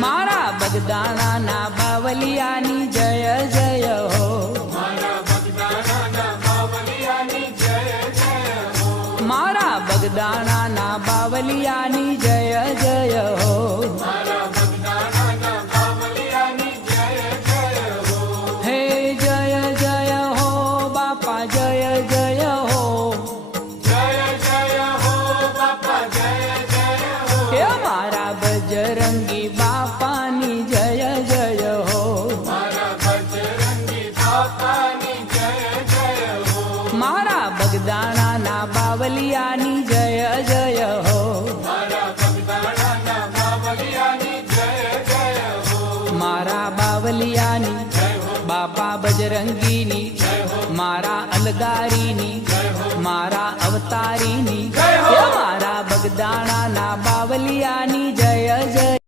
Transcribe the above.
मारा बगदाना ना बावलियानी जय जय हो। मारा बगदाना ना बावलियानी जय जय हो। हे जय जय हो बापा जय जय हो। हे मारा बजरंगी बापानी जय जय हो। मारा बगदाना ना बावलियानी जय जय हो। मारा बावलियानी बापा बजरंगीनी मारा अलगारीनी मारा अवतारीनी मारा बगदाना ना बावलियानी जय जय